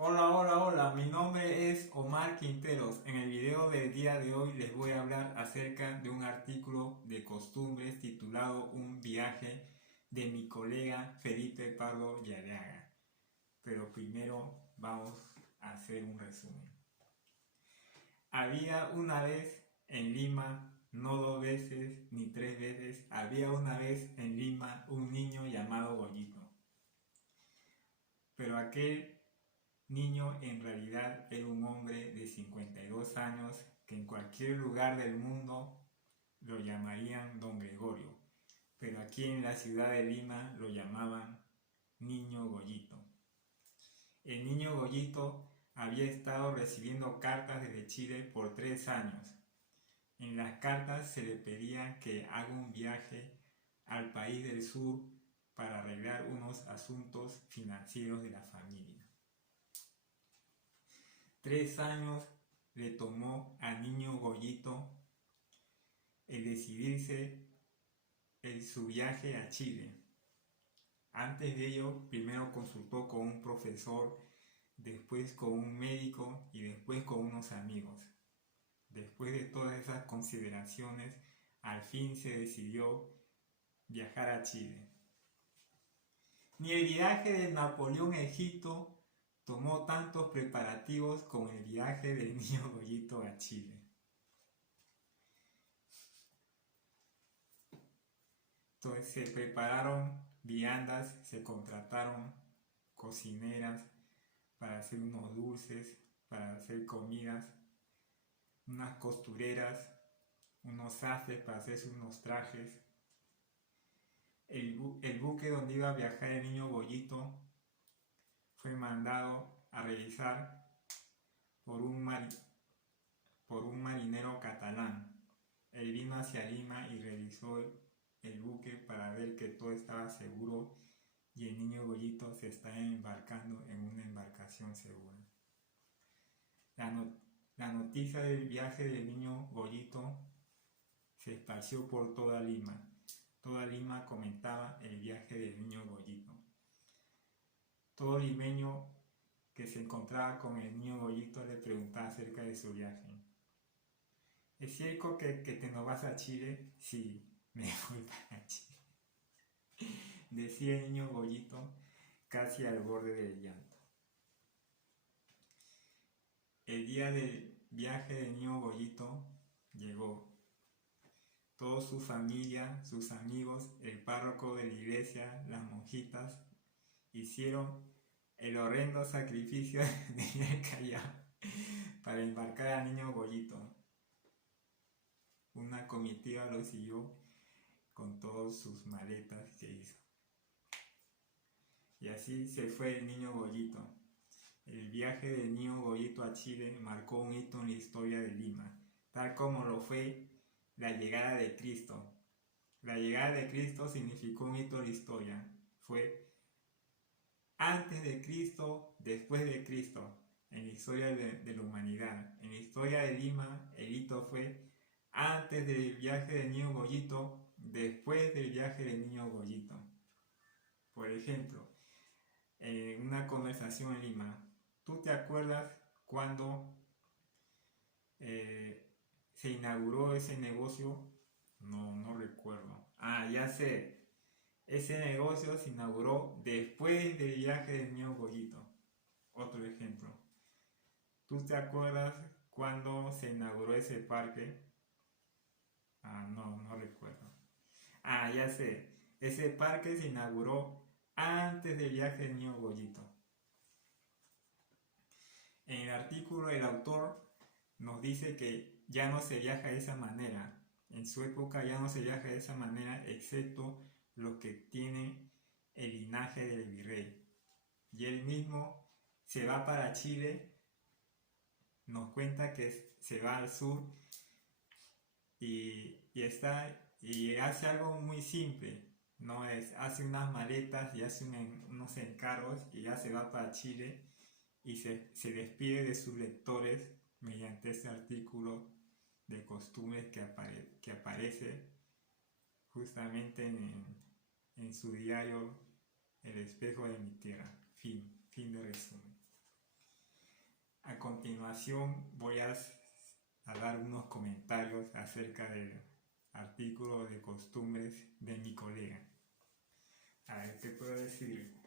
Hola, hola, hola, mi nombre es Omar Quinteros. En el video del día de hoy les voy a hablar acerca de un artículo de costumbres titulado Un viaje de mi colega Felipe Pardo Llareaga. Pero primero vamos a hacer un resumen. Había una vez en Lima, no dos veces ni tres veces, había una vez en Lima un niño llamado Goyito. Pero aquel niño en realidad era un hombre de 52 años que en cualquier lugar del mundo lo llamarían Don Gregorio, pero aquí en la ciudad de Lima lo llamaban Niño Goyito. El Niño Goyito había estado recibiendo cartas desde Chile por 3 años. En las cartas se le pedía que haga un viaje al país del sur para arreglar unos asuntos financieros de la familia. 3 años le tomó al Niño Goyito el decidirse en su viaje a Chile. Antes de ello, primero consultó con un profesor, después con un médico y después con unos amigos. Después de todas esas consideraciones, al fin se decidió viajar a Chile. Ni el viaje de Napoleón a Egipto tomó tantos preparativos como el viaje del Niño Goyito a Chile. Entonces se prepararon viandas, se contrataron cocineras para hacer unos dulces, para hacer comidas, unas costureras, unos sastres para hacerse unos trajes. El buque donde iba a viajar el Niño Goyito fue mandado a revisar por un marinero catalán. Él vino hacia Lima y revisó el buque para ver que todo estaba seguro y el Niño Goyito se está embarcando en una embarcación segura. La noticia del viaje del Niño Goyito se esparció por toda Lima. Toda Lima comentaba el viaje del Niño Goyito. Todo limeño que se encontraba con el Niño Goyito le preguntaba acerca de su viaje. ¿Es cierto que te nos vas a Chile? Sí, me voy para Chile, decía el Niño Goyito casi al borde del llanto. El día del viaje del Niño Goyito llegó. Toda su familia, sus amigos, el párroco de la iglesia, las monjitas, hicieron el horrendo sacrificio de ir al Callao para embarcar al Niño Goyito. Una comitiva lo siguió con todas sus maletas que hizo. Y así se fue el Niño Goyito. El viaje del Niño Goyito a Chile marcó un hito en la historia de Lima, tal como lo fue la llegada de Cristo. La llegada de Cristo significó un hito en la historia. Fue antes de Cristo, después de Cristo, en la historia de la humanidad. En la historia de Lima, el hito fue antes del viaje del Niño Goyito, después del viaje del Niño Goyito. Por ejemplo, en una conversación en Lima, ¿tú te acuerdas cuando se inauguró ese negocio? No recuerdo. Ah, ya sé. Ese negocio se inauguró después del viaje del Niño Goyito. Otro ejemplo. ¿Tú te acuerdas cuando se inauguró ese parque? Ah, no recuerdo. Ah, ya sé. Ese parque se inauguró antes del viaje del Niño Goyito. En el artículo el autor nos dice que ya no se viaja de esa manera. En su época ya no se viaja de esa manera, excepto los que tienen el linaje del virrey. Y él mismo se va para Chile, nos cuenta que se va al sur y hace algo muy simple. No es, hace unas maletas y hace unos encargos y ya se va para Chile y se despide de sus lectores mediante este artículo de costumbres que aparece justamente en su diario El espejo de mi tierra. Fin de resumen. A continuación voy a dar unos comentarios acerca del artículo de costumbres de mi colega. A ver, ¿qué puedo decir?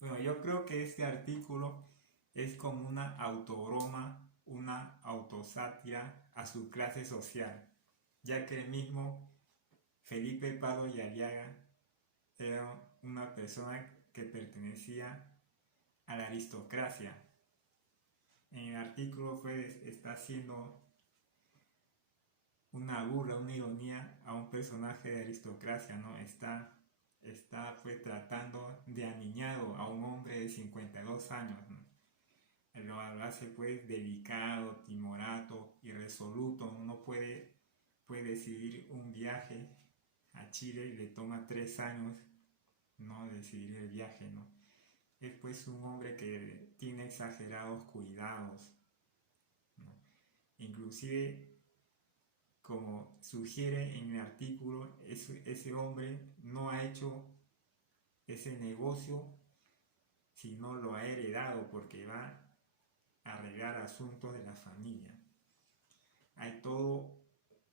Bueno, yo creo que este artículo es como una autobroma, una autosátira a su clase social, ya que el mismo Felipe Pardo y Aliaga era una persona que pertenecía a la aristocracia. En el artículo está haciendo una burla, una ironía a un personaje de aristocracia, ¿no? Está pues tratando de aniñado a un hombre de 52 años, ¿no? Lo hace pues delicado, timorato, irresoluto, no puede decidir un viaje a Chile y le toma 3 años, ¿no? Decidir el viaje, ¿no? Es pues un hombre que tiene exagerados cuidados, ¿no? Inclusive, como sugiere en el artículo, ese hombre no ha hecho ese negocio, sino lo ha heredado porque va a arreglar asuntos de la familia. Hay todo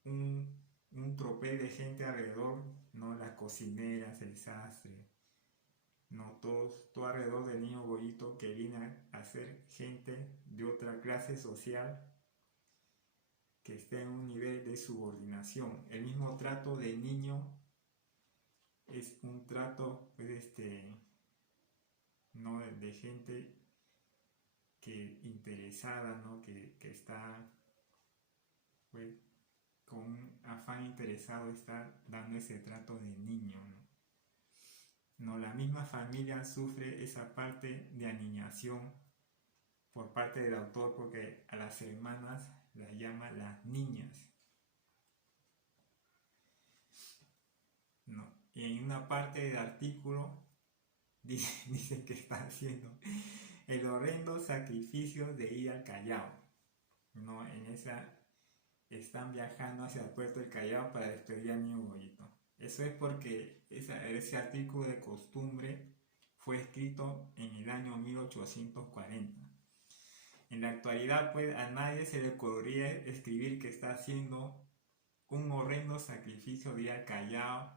un tropel de gente alrededor, ¿no? Las cocineras, el sastre, ¿no? Todo alrededor del niño Goyito, que viene a ser gente de otra clase social que está en un nivel de subordinación. El mismo trato de niño es un trato pues, ¿no? de gente que interesada, ¿no? que está pues, con un afán interesado, está dando ese trato de niño, ¿no? No, la misma familia sufre esa parte de aniñación por parte del autor, porque a las hermanas las llama las niñas, ¿no? Y en una parte del artículo dice que está haciendo el horrendo sacrificio de ir al Callao, ¿no? Están viajando hacia el puerto del Callao para despedir al niño Goyito. Eso es porque ese artículo de costumbre fue escrito en el año 1840. En la actualidad, pues, a nadie se le ocurriría escribir que está haciendo un horrendo sacrificio de ir al Callao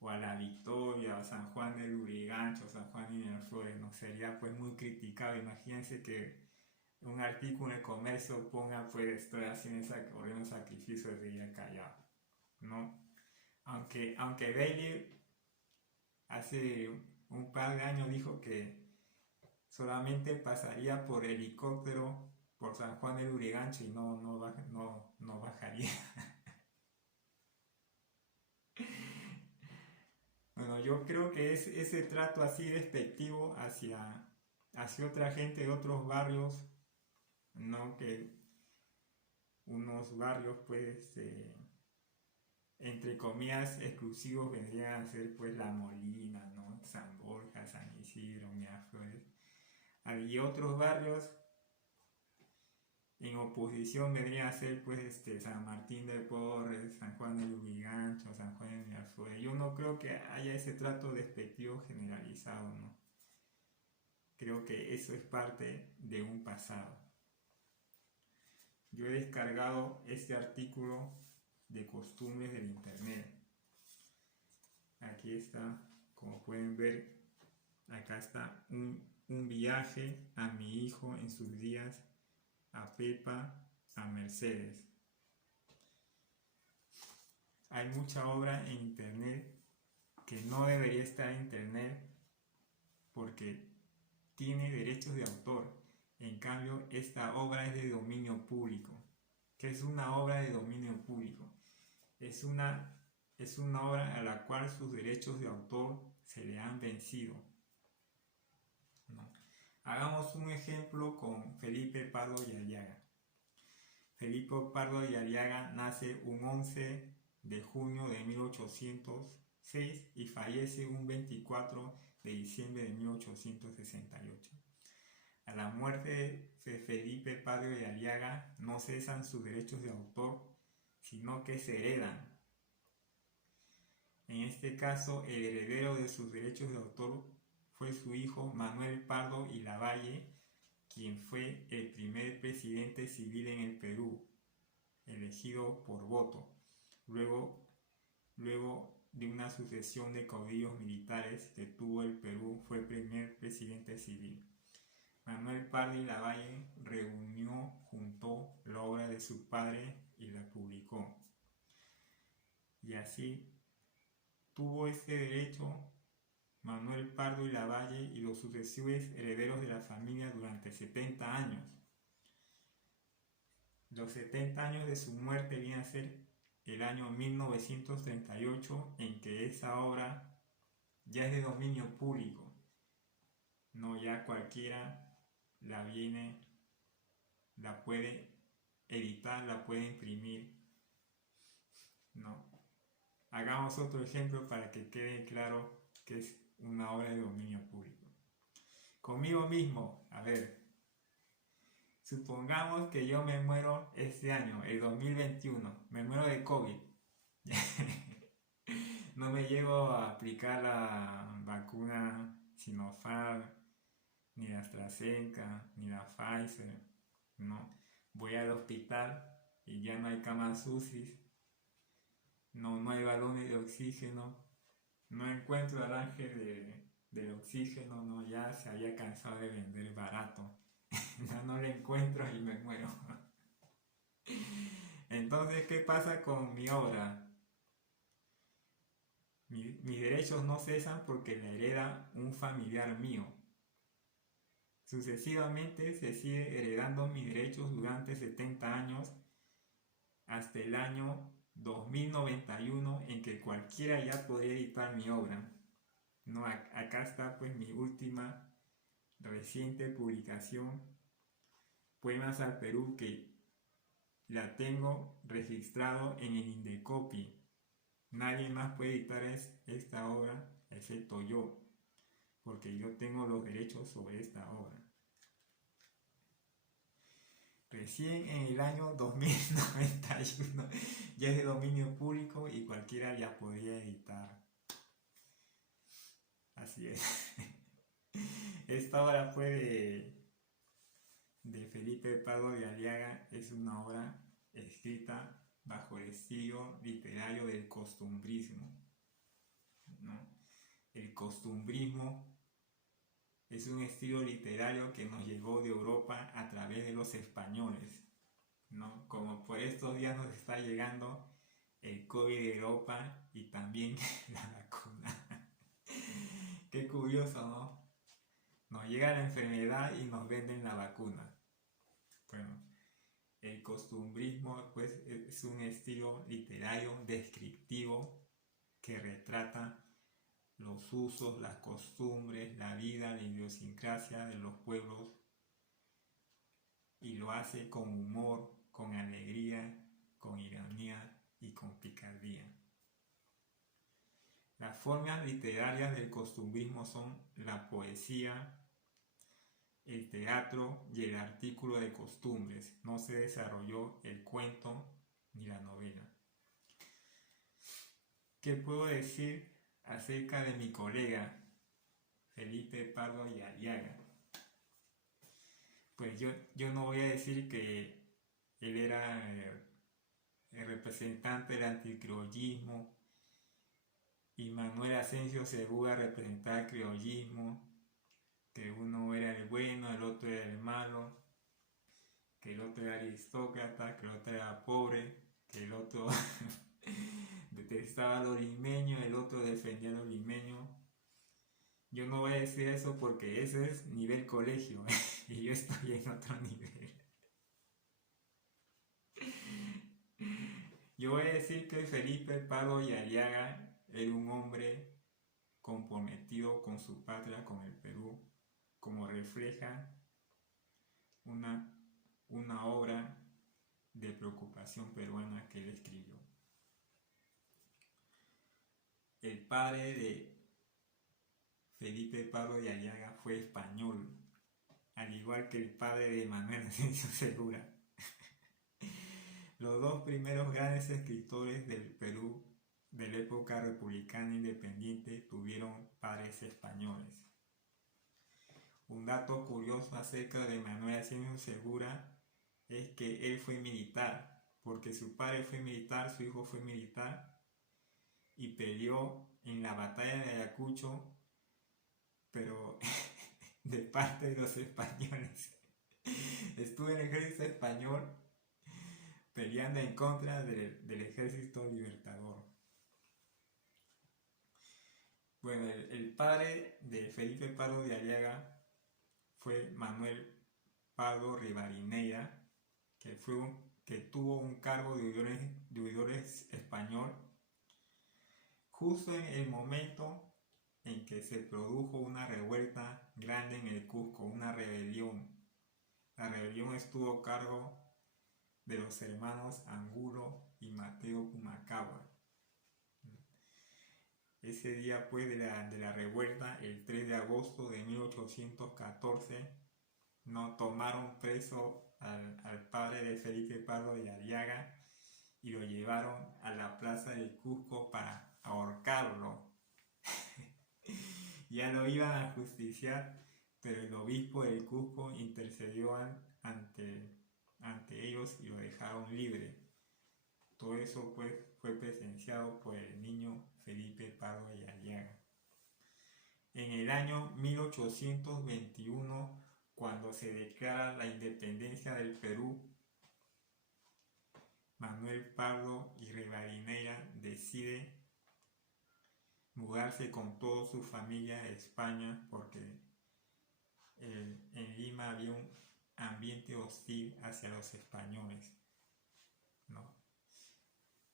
o a la Victoria, o San Juan del Lurigancho, San Juan de Miraflores, ¿no? Sería pues muy criticado. Imagínense que un artículo en el comercio ponga pues estoy haciendo ese horrendo sacrificio de ir al Callao, ¿no? Aunque Bailey hace un par de años dijo que solamente pasaría por helicóptero por San Juan del Lurigancho y no bajaría. Bueno, yo creo que es ese trato así despectivo hacia otra gente de otros barrios, ¿no? Que unos barrios pues entre comillas exclusivos vendrían a ser pues La Molina, ¿no? San Borja, San Isidro, Miraflores. Y otros barrios en oposición vendría a ser pues San Martín de Porres, San Juan de Lurigancho, San Juan de Miraflores. Yo no creo que haya ese trato despectivo generalizado, ¿no? Creo que eso es parte de un pasado. Yo he descargado este artículo de costumbres del internet. Aquí está, como pueden ver, acá está un viaje a mi hijo en sus días, a Pepa, a Mercedes. Hay mucha obra en internet que no debería estar en internet porque tiene derechos de autor. En cambio, esta obra es de dominio público. ¿Qué es una obra de dominio público? Es una obra a la cual sus derechos de autor se le han vencido, ¿no? Hagamos un ejemplo con Felipe Pardo y Aliaga. Felipe Pardo y Aliaga nace un 11 de junio de 1806 y fallece un 24 de diciembre de 1868. A la muerte de Felipe Pardo y Aliaga no cesan sus derechos de autor, sino que se heredan. En este caso, el heredero de sus derechos de autor fue su hijo Manuel Pardo y Lavalle, quien fue el primer presidente civil en el Perú, elegido por voto, luego de una sucesión de caudillos militares que tuvo el Perú. Fue el primer presidente civil. Manuel Pardo y Lavalle juntó la obra de su padre y la publicó. Y así tuvo ese derecho Manuel Pardo y Lavalle y los sucesivos herederos de la familia durante 70 años. Los 70 años de su muerte vienen a ser el año 1938, en que esa obra ya es de dominio público. No, ya cualquiera la puede editar, la puede imprimir. No. Hagamos otro ejemplo para que quede claro que es una obra de dominio público. Conmigo mismo, a ver, supongamos que yo me muero este año, el 2021, me muero de COVID. No me llego a aplicar la vacuna Sinopharm, ni la AstraZeneca, ni la Pfizer, ¿no? Voy al hospital y ya no hay camas UCI, no hay balones de oxígeno, no encuentro al ángel del oxígeno, no, ya se había cansado de vender barato, ya no lo encuentro y me muero. Entonces, ¿qué pasa con mi obra? Mis derechos no cesan porque la hereda un familiar mío. Sucesivamente se sigue heredando mis derechos durante 70 años hasta el año 2091, en que cualquiera ya podría editar mi obra. No, acá está pues mi última reciente publicación, Poemas al Perú, que la tengo registrado en el Indecopi. Nadie más puede editar esta obra excepto yo, porque yo tengo los derechos sobre esta obra. Recién en el año 2091 ya es de dominio público y cualquiera ya podría editar. Así es. Esta obra fue de Felipe Pardo de Aliaga. Es una obra escrita bajo el estilo literario del costumbrismo, ¿no? El costumbrismo es un estilo literario que nos llegó de Europa a través de los españoles, ¿no? Como por estos días nos está llegando el COVID de Europa y también la vacuna. Qué curioso, ¿no? Nos llega la enfermedad y nos venden la vacuna. Bueno, el costumbrismo pues es un estilo literario descriptivo que retrata los usos, las costumbres, la vida, la idiosincrasia de los pueblos, y lo hace con humor, con alegría, con ironía y con picardía. Las formas literarias del costumbrismo son la poesía, el teatro y el artículo de costumbres. No se desarrolló el cuento ni la novela. ¿Qué puedo decir acerca de mi colega Felipe Pardo y Aliaga? Pues yo no voy a decir que él era el representante del anticriollismo y Manuel Asensio Segura representaba el criollismo, que uno era el bueno, el otro era el malo, que el otro era aristócrata, que el otro era pobre, que el otro detestaba a los limeños, el otro defendía a los limeños. Yo no voy a decir eso porque eso es nivel colegio y yo estoy en otro nivel. Yo voy a decir que Felipe Pardo y Aliaga era un hombre comprometido con su patria, con el Perú, como refleja una obra de preocupación peruana que él escribió. El padre de Felipe Pardo y Aliaga fue español, al igual que el padre de Manuel Asensio Segura. Los dos primeros grandes escritores del Perú de la época republicana independiente tuvieron padres españoles. un dato curioso acerca de Manuel Asensio Segura es que él fue militar, porque su padre fue militar, su hijo fue militar, y peleó en la batalla de Ayacucho, pero de parte de los españoles. Estuvo en el ejército español peleando en contra del ejército libertador. Bueno, el padre de Felipe Pardo de Aliaga fue Manuel Pardo Rivadeneira, que tuvo un cargo de oidores español justo en el momento en que se produjo una revuelta grande en el Cusco, una rebelión. La rebelión estuvo a cargo de los hermanos Angulo y Mateo Pumacahua. Ese día pues de la revuelta, el 3 de agosto de 1814, no tomaron preso al padre de Felipe Pardo de Aliaga y lo llevaron a la plaza del Cusco para ahorcarlo. Ya lo iban a justiciar, pero el obispo del Cusco intercedió ante ellos y lo dejaron libre. Todo eso pues fue presenciado por el niño Felipe Pardo de Aliaga. En el año 1821, cuando se declara la independencia del Perú, Manuel Pardo y Rivadeneira decide mudarse con toda su familia a España porque en Lima había un ambiente hostil hacia los españoles, ¿no?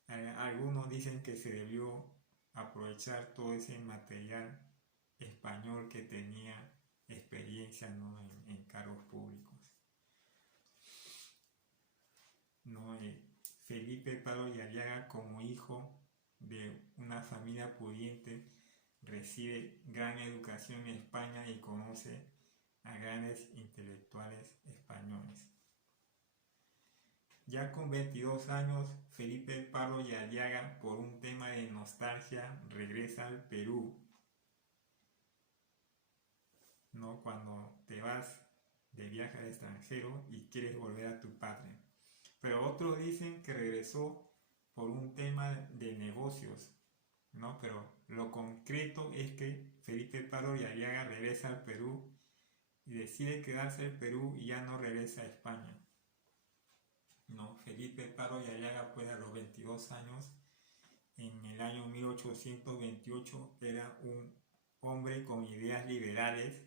Algunos dicen que se debió aprovechar todo ese material español que tenía experiencia, ¿no? en cargos públicos, ¿no? Felipe Pardo de Aliaga, como hijo de una familia pudiente, recibe gran educación en España y conoce a grandes intelectuales españoles. Ya con 22 años, Felipe Pardo de Aliaga, por un tema de nostalgia, regresa al Perú, ¿no? Cuando te vas de viaje al extranjero y quieres volver a tu patria. Pero otros dicen que regresó por un tema de negocios, ¿no? Pero lo concreto es que Felipe Pardo de Aliaga regresa al Perú y decide quedarse en Perú y ya no regresa a España, ¿no? Felipe Pardo de Aliaga, pues a los 22 años, en el año 1828, era un hombre con ideas liberales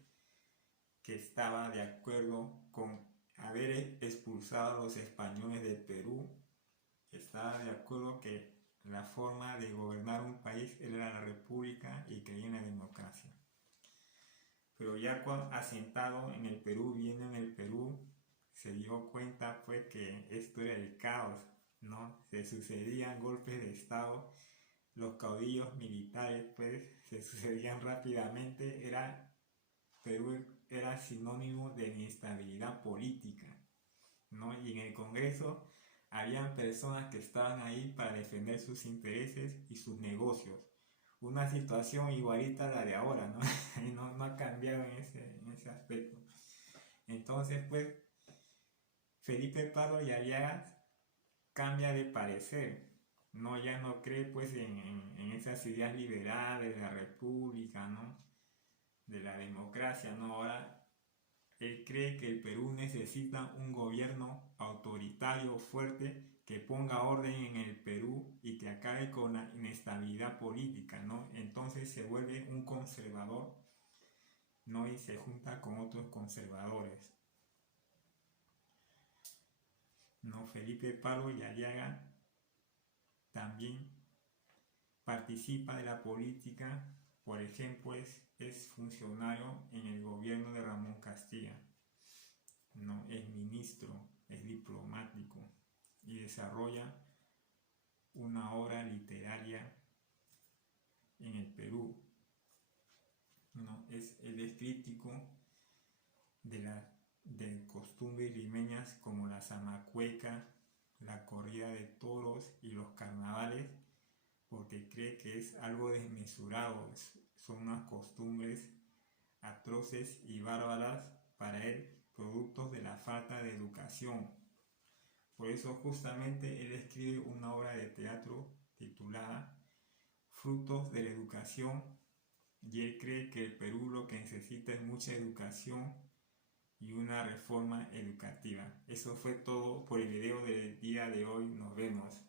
que estaba de acuerdo con haber expulsado a los españoles del Perú, estaba de acuerdo que la forma de gobernar un país era la república y creía en la democracia. Pero ya asentado en el Perú, viviendo en el Perú, se dio cuenta pues que esto era el caos, ¿no? Se sucedían golpes de estado, los caudillos militares pues se sucedían rápidamente, Perú era sinónimo de inestabilidad política, ¿no? Y en el Congreso habían personas que estaban ahí para defender sus intereses y sus negocios. Una situación igualita a la de ahora, ¿no? no ha cambiado en ese aspecto. Entonces, pues, Felipe Pardo de Aliaga cambia de parecer, ¿no? Ya no cree, pues, en esas ideas liberales de la república, ¿no? De la democracia, ¿no? Ahora él cree que el Perú necesita un gobierno autoritario fuerte que ponga orden en el Perú y que acabe con la inestabilidad política, ¿no? Entonces se vuelve un conservador, ¿no? Y se junta con otros conservadores, ¿no? Felipe Pardo de Aliaga también participa de la política, por ejemplo, es funcionario en el gobierno de Ramón Castilla, ¿no? Es ministro, es diplomático y desarrolla una obra literaria en el Perú, ¿no? Él es crítico de costumbres limeñas como la zamacueca, la corrida de toros y los carnavales, porque cree que es algo desmesurado, son unas costumbres atroces y bárbaras para él, productos de la falta de educación. Por eso justamente él escribe una obra de teatro titulada Frutos de la Educación, y él cree que el Perú lo que necesita es mucha educación y una reforma educativa. Eso fue todo por el video del día de hoy. Nos vemos.